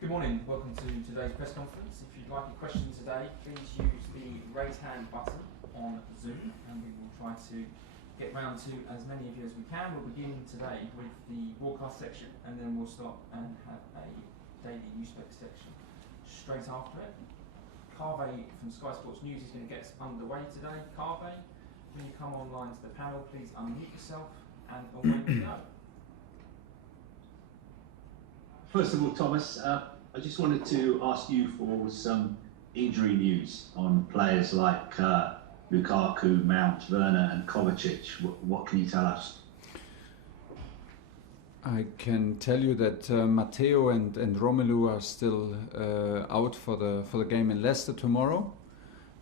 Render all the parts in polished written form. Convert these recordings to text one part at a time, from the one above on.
Good morning, welcome to today's press conference. If you'd like a question today, please use the raise hand button on Zoom and we will try to get round to as many of you as we can. We'll begin today with the broadcast section and then we'll stop and have a daily newspaper section straight after it. Carve from Sky Sports News is going to get us underway today. Carve, when you come online to the panel, please unmute yourself and away we go. First of all, Thomas, I just wanted to ask you for some injury news on players like Lukaku, Mount, Werner and Kovacic. What can you tell us? I can tell you that Mateo and Romelu are still out for the game in Leicester tomorrow.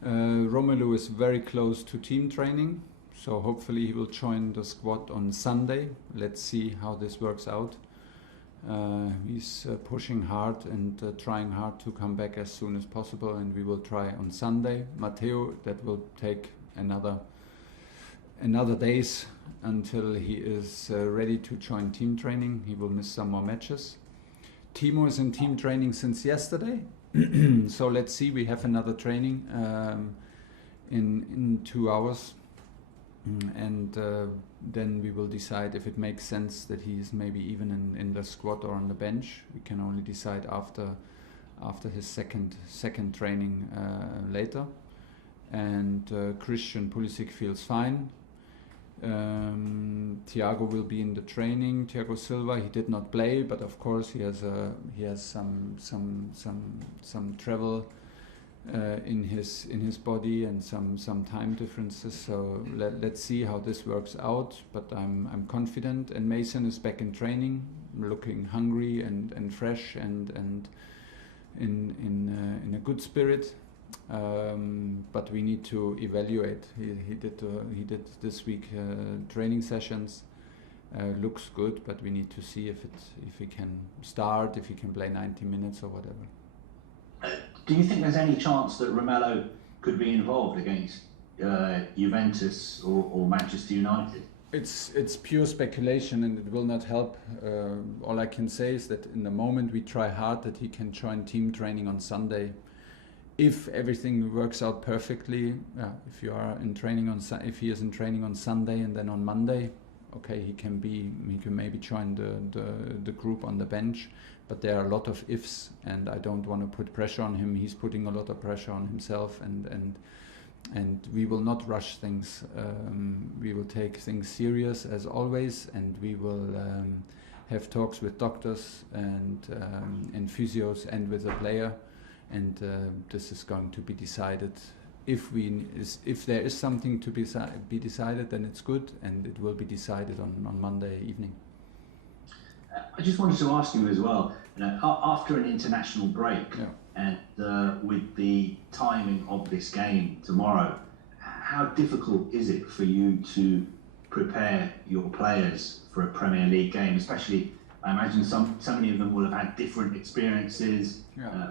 Romelu is very close to team training, so hopefully he will join the squad on Sunday. Let's see how this works out. He's pushing hard and trying hard to come back as soon as possible, and we will try on Sunday. Mateo, that will take another days until he is ready to join team training. He will miss some more matches. Timo is in team training since yesterday, so let's see. We have another training in 2 hours, and then we will decide if it makes sense that he is maybe even in the squad or on the bench. We can only decide after his second training later. And Christian Pulisic feels fine. Thiago will be in the training. Thiago Silva, he did not play, but of course he has some travel in his body and some time differences. So let's see how this works out. But I'm confident. And Mason is back in training, looking hungry and fresh and in a good spirit. But we need to evaluate. He did this week training sessions. Looks good, but we need to see if he can start, if he can play 90 minutes or whatever. Do you think there's any chance that Romelu could be involved against Juventus or Manchester United? It's pure speculation and it will not help. All I can say is that in the moment we try hard that he can join team training on Sunday. If everything works out perfectly, if he is in training on Sunday and then on Monday, okay, he can maybe join the group on the bench. But there are a lot of ifs, and I don't want to put pressure on him. He's putting a lot of pressure on himself, and we will not rush things. We will take things serious as always, and we will have talks with doctors and physios and with the player, and this is going to be decided. If there is something to be decided, then it's good, and it will be decided on Monday evening. I just wanted to ask you as well, after an international break, and with the timing of this game tomorrow, how difficult is it for you to prepare your players for a Premier League game? Especially, I imagine so many of them will have had different experiences.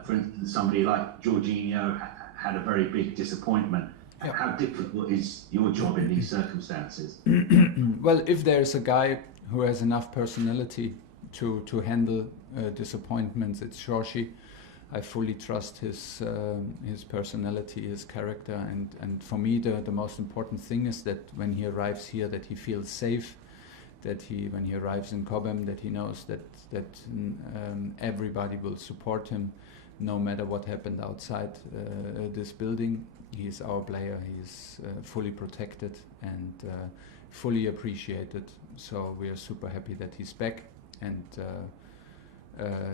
For instance, somebody like Jorginho had a very big disappointment. How difficult is your job in these circumstances? Well, if there's a guy who has enough personality to handle disappointments, it's Jorginho. I fully trust his personality, his character, and for me the most important thing is that when he arrives here, that he feels safe, that when he arrives in Cobham, that he knows that everybody will support him, no matter what happened outside this building. He is our player. He is fully protected and fully appreciated. So we are super happy that he's back. And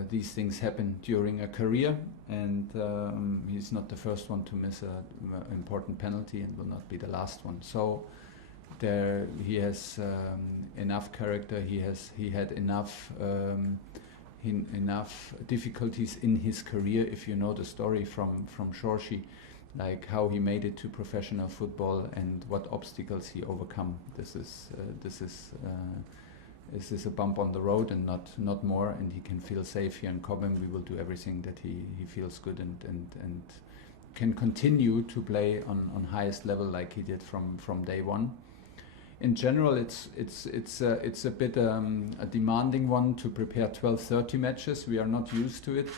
these things happen during a career, and he's not the first one to miss an important penalty and will not be the last one. So he has enough character. He had enough difficulties in his career. If you know the story from Jorginho, like how he made it to professional football and what obstacles he overcome. This is a bump on the road and not more, and he can feel safe here in Cobham. We will do everything that he feels good and can continue to play on highest level like he did from day one. in general, it's a bit a demanding one to prepare 12:30 matches. We are not used to it,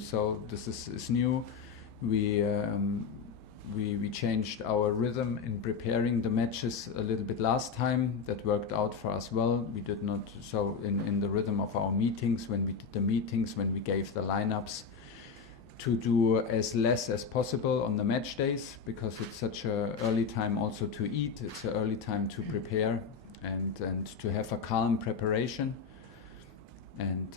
so this is new. We changed our rhythm in preparing the matches a little bit last time. That worked out for us well. We did not so in the rhythm of our meetings, when we did the meetings, when we gave the lineups, to do as less as possible on the match days, because it's such a early time also to eat. It's an early time to prepare and to have a calm preparation. And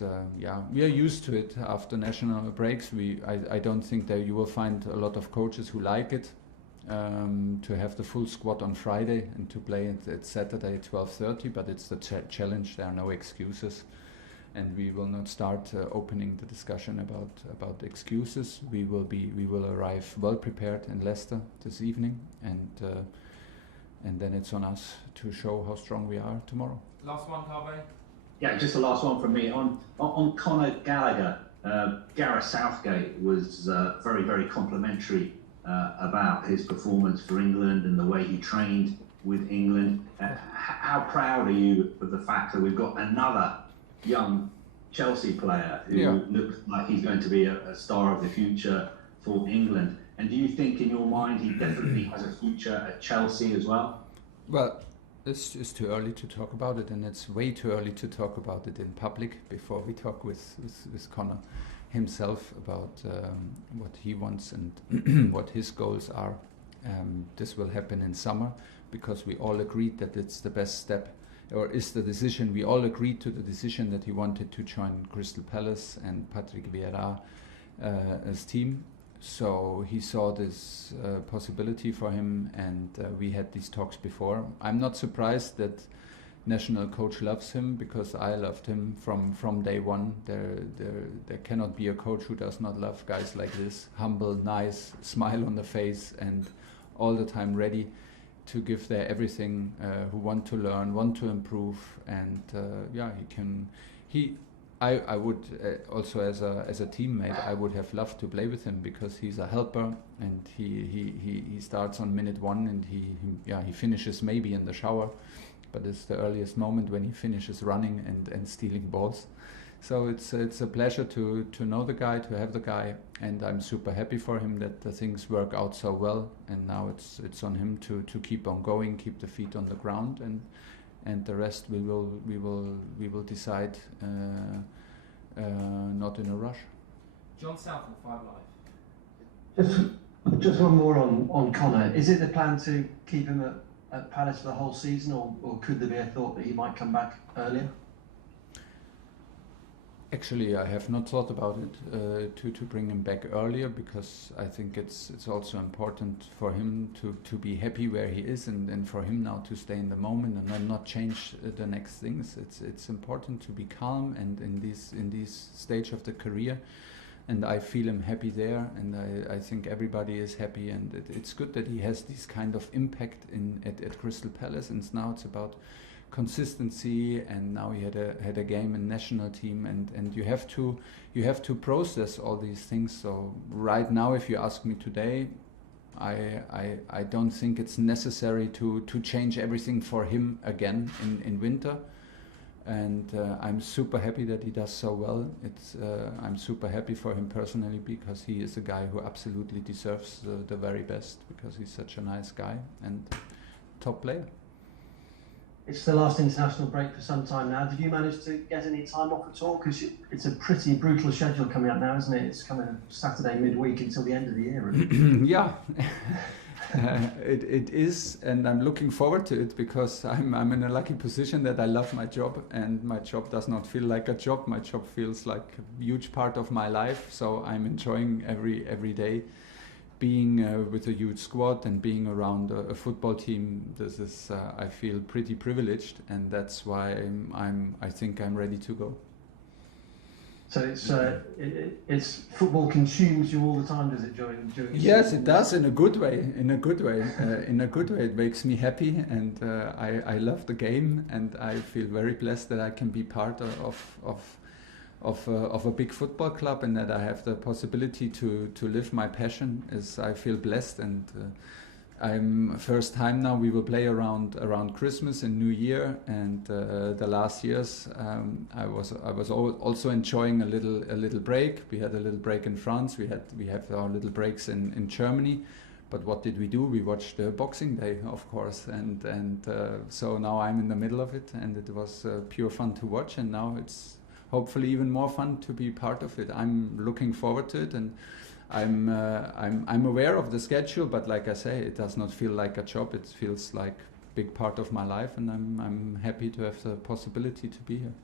we are used to it after national breaks. I don't think that you will find a lot of coaches who like it, to have the full squad on Friday and to play at Saturday at 12:30. But it's the challenge. There are no excuses, and we will not start opening the discussion about excuses. We will arrive well prepared in Leicester this evening, and then it's on us to show how strong we are tomorrow. Last one, Carve. Yeah, just the last one from me. On Conor Gallagher, Gareth Southgate was very, very complimentary about his performance for England and the way he trained with England. How proud are you of the fact that we've got another young Chelsea player who looks like he's going to be a star of the future for England? And do you think in your mind he definitely has a future at Chelsea as well? Well, it's too early to talk about it, and it's way too early to talk about it in public before we talk with Conor himself about what he wants and what his goals are. This will happen in summer, because we all agreed that it's the best step, or is the decision. We all agreed to the decision that he wanted to join Crystal Palace and Patrick Vieira as team. So he saw this possibility for him, and we had these talks before. I'm not surprised that national coach loves him, because I loved him from day one. There cannot be a coach who does not love guys like this. Humble, nice, smile on the face, and all the time ready to give their everything, who want to learn, want to improve, and I would also as a teammate, I would have loved to play with him, because he's a helper, and he starts on minute 1, and he finishes maybe in the shower, but it's the earliest moment when he finishes running and stealing balls. So it's a pleasure to know the guy, to have the guy, and I'm super happy for him that the things work out so well, and now it's on him to keep on going, keep the feet on the ground, and the rest we will decide, not in a rush. John Southall, 5 Live. Just one more on Conor. Is it the plan to keep him at Palace for the whole season, or could there be a thought that he might come back earlier? Actually, I have not thought about it to bring him back earlier, because I think it's also important for him to be happy where he is, and for him now to stay in the moment and not change the next things. It's important to be calm and in this stage of the career, and I feel him happy there, and I think everybody is happy, and it's good that he has this kind of impact at Crystal Palace, and now it's about consistency, and now he had a game in national team, and you have to process all these things. So right now, if you ask me today, I don't think it's necessary to change everything for him again in winter, and I'm super happy that he does so well. I'm super happy for him personally, because he is a guy who absolutely deserves the very best, because he's such a nice guy and top player. It's the last international break for some time now. Did you manage to get any time off at all? Because it's a pretty brutal schedule coming up now, isn't it? It's coming Saturday midweek until the end of the year, really. Yeah, it is, and I'm looking forward to it, because I'm in a lucky position that I love my job, and my job does not feel like a job. My job feels like a huge part of my life, so I'm enjoying every day. Being with a huge squad and being around a football team, this is I feel pretty privileged, and that's why I think I'm ready to go. So it's football consumes you all the time, does it? During yes, it does, in a good way. In a good way, it makes me happy, and I love the game, and I feel very blessed that I can be part of a big football club, and that I have the possibility to live my passion. I feel blessed, and I'm first time now. We will play around Christmas and New Year, and the last years I was also enjoying a little break. We had a little break in France. We have our little breaks in Germany. But what did we do? We watched Boxing Day, of course, and so now I'm in the middle of it, and it was pure fun to watch. And now it's hopefully even more fun to be part of it. I'm looking forward to it, and I'm aware of the schedule, but like I say, it does not feel like a job. It feels like a big part of my life, and I'm happy to have the possibility to be here.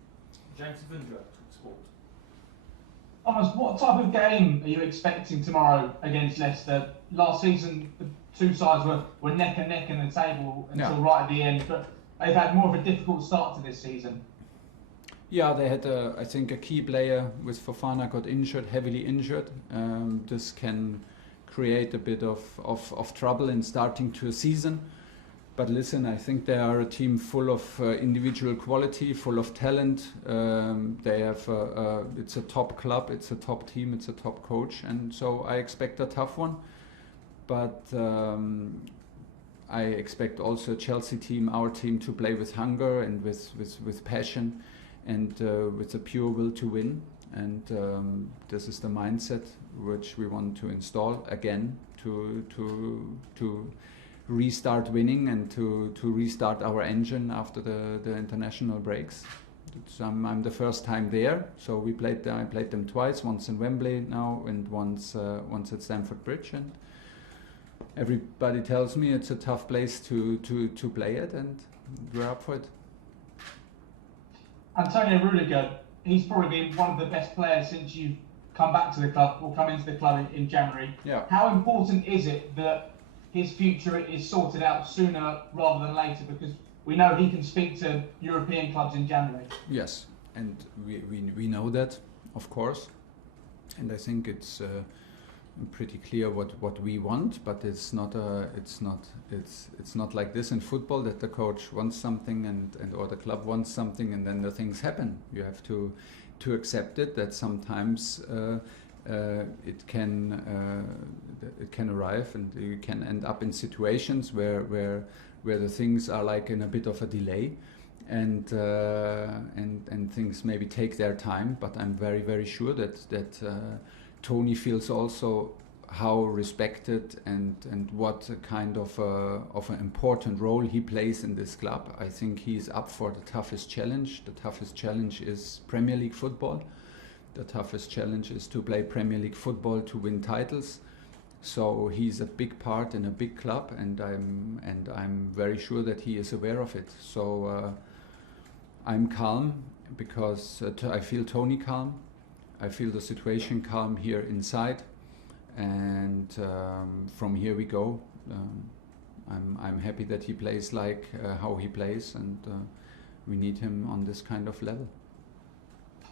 James Vundra, Sport. Thomas, what type of game are you expecting tomorrow against Leicester? Last season, the two sides were neck and neck in the table until right at the end, but they've had more of a difficult start to this season. Yeah, they had, I think, a key player with Fofana got injured, heavily injured. This can create a bit of trouble in starting to a season. But listen, I think they are a team full of individual quality, full of talent. They have, it's a top club, it's a top team, it's a top coach, and so I expect a tough one. But I expect also a Chelsea team, our team, to play with hunger and with passion. And with a pure will to win, and this is the mindset which we want to install again to restart winning and to restart our engine after the international breaks. I'm the first time there, so I played them twice, once in Wembley now and once at Stamford Bridge, and everybody tells me it's a tough place to play it, and we're up for it. Antonio Rudiger, he's probably been one of the best players since you've come back to the club or come into the club in January. Yeah. How important is it that his future is sorted out sooner rather than later? Because we know he can speak to European clubs in January. Yes, and we know that, of course, and I think it's pretty clear what we want, but it's not like this in football, that the coach wants something and or the club wants something and then the things happen. You have to accept it, that sometimes it can arrive and you can end up in situations where the things are like in a bit of a delay, and things maybe take their time. But I'm very, very sure that Toni feels also how respected and what kind of an important role he plays in this club. I think he's up for the toughest challenge. The toughest challenge is Premier League football. The toughest challenge is to play Premier League football to win titles. So he's a big part in a big club, and I'm very sure that he is aware of it. So I'm calm because I feel Toni calm. I feel the situation calm here inside, and from here we go. I'm happy that he plays like how he plays, and we need him on this kind of level.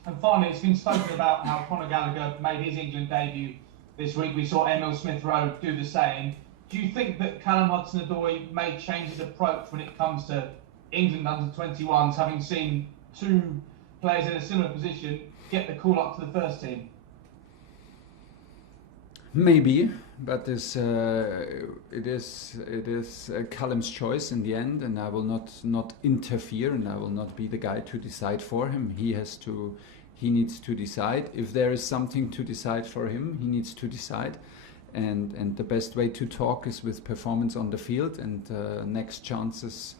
And finally, it's been spoken about how Conor Gallagher made his England debut this week. We saw Emil Smith-Rowe do the same. Do you think that Callum Hudson-Odoi may change his approach when it comes to England under-21s, having seen two players in a similar position get the call up to the first team? Maybe, but it is Callum's choice in the end, and I will not interfere, and I will not be the guy to decide for him. He needs to decide. If there is something to decide for him, he needs to decide, and the best way to talk is with performance on the field, and next chances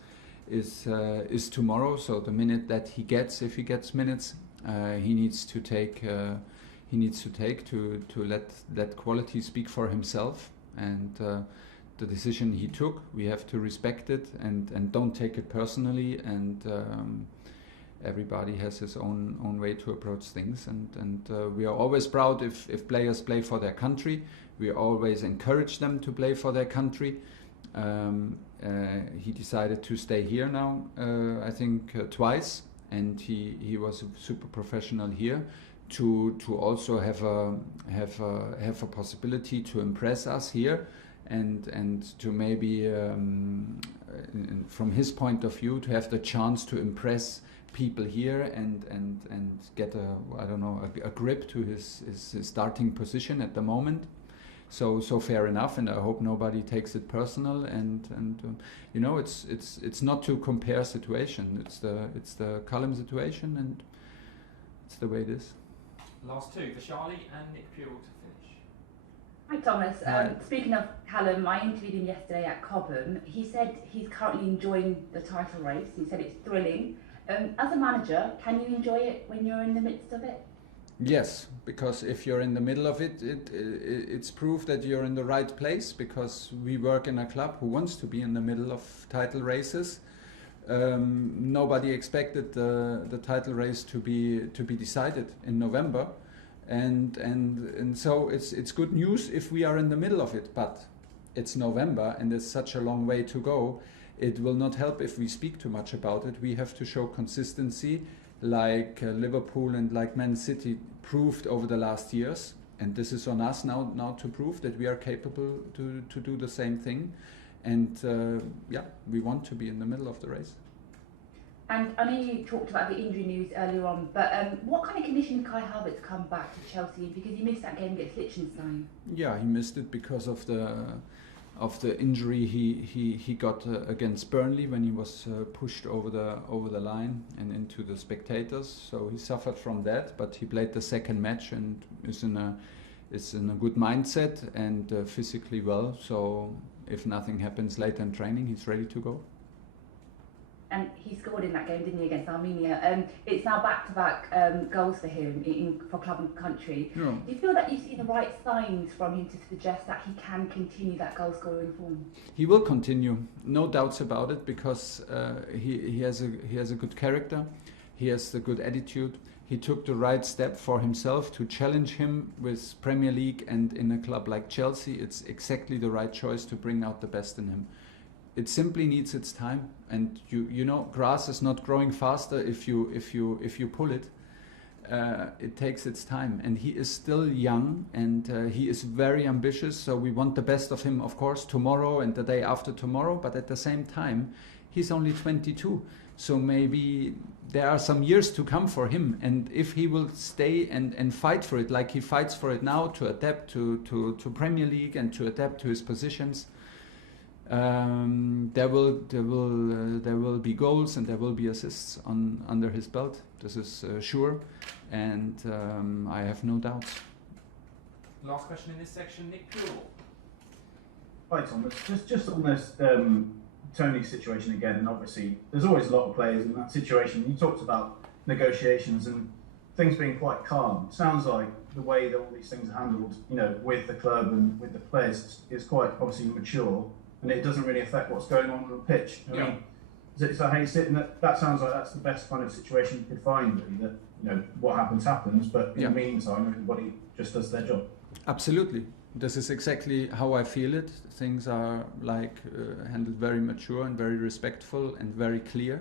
is tomorrow. So the minute that he gets, if he gets minutes, he needs to take. He needs to take to let that quality speak for himself, and the decision he took, we have to respect it and don't take it personally. And everybody has his own way to approach things, and we are always proud if players play for their country. We always encourage them to play for their country. He decided to stay here now, I think twice, and he was super professional here. To also have a possibility to impress us here, and to maybe from his point of view to have the chance to impress people here and get a grip to his starting position at the moment. So fair enough, and I hope nobody takes it personal. And you know, it's not to compare situation. It's the Callum situation, and it's the way it is. Last two, Vishali and Nick Pure to finish. Hi Thomas. Speaking of Callum, I interviewed him yesterday at Cobham. He said he's currently enjoying the title race. He said it's thrilling. As a manager, can you enjoy it when you're in the midst of it? Yes, because if you're in the middle of it, it's proof that you're in the right place, because we work in a club who wants to be in the middle of title races. Nobody expected the title race to be decided in November, and so it's good news if we are in the middle of it. But it's November and there's such a long way to go. It will not help if we speak too much about it. We have to show consistency, like Liverpool and like Man City proved over the last years, and this is on us now to prove that we are capable to do the same thing. And we want to be in the middle of the race. And I know you talked about the injury news earlier on, but what kind of condition did Kai Havertz come back to Chelsea in? Because he missed that game against Liechtenstein. Yeah, he missed it because of the injury he got against Burnley when he was pushed over the line and into the spectators. So he suffered from that, but he played the second match and is in a good mindset and physically well. So if nothing happens later in training, he's ready to go. And he scored in that game, didn't he, against Armenia? It's now back-to-back goals for him for club and country. Yeah. Do you feel that you see the right signs from him to suggest that he can continue that goal-scoring form? He will continue, no doubts about it, because he has a good character, he has the good attitude. He took the right step for himself to challenge him with Premier League, and in a club like Chelsea, it's exactly the right choice to bring out the best in him. It simply needs its time, and you know, grass is not growing faster if you pull it. It takes its time, and he is still young, and he is very ambitious. So we want the best of him, of course, tomorrow and the day after tomorrow. But at the same time, he's only 22, so maybe there are some years to come for him. And if he will stay and fight for it, like he fights for it now, to adapt to Premier League and to adapt to his positions. There will be goals and there will be assists under his belt. This is sure, and I have no doubts. Last question in this section, Nick Pure. Hi Thomas, just on this Toni situation again, and obviously there's always a lot of players in that situation. You talked about negotiations and things being quite calm. It sounds like the way that all these things are handled, you know, with the club and with the players is quite obviously mature. And it doesn't really affect what's going on the pitch. I mean, is that how you sit? And that sounds like that's the best kind of situation you could find, really, that, you know, what happens, but in the meantime, everybody just does their job. Absolutely. This is exactly how I feel it. Things are handled very mature and very respectful and very clear.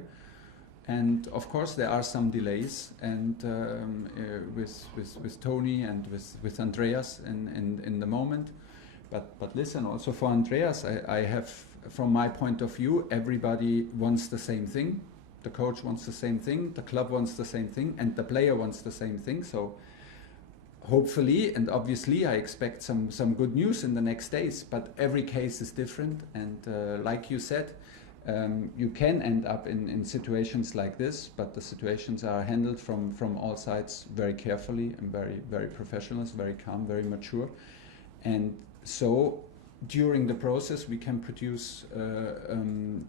And of course there are some delays, and with Toni and with Andreas in the moment. But listen, also for Andreas, I have, from my point of view, everybody wants the same thing. The coach wants the same thing, the club wants the same thing, and the player wants the same thing. So hopefully, and obviously, I expect some good news in the next days. But every case is different, and like you said, you can end up in situations like this, but the situations are handled from all sides very carefully and very, very professional, very calm, very mature. And so during the process we can produce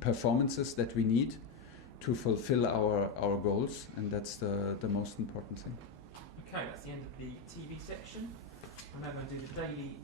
performances that we need to fulfill our goals, and that's the most important thing. Okay, that's the end of the TV section. We're now going to do the daily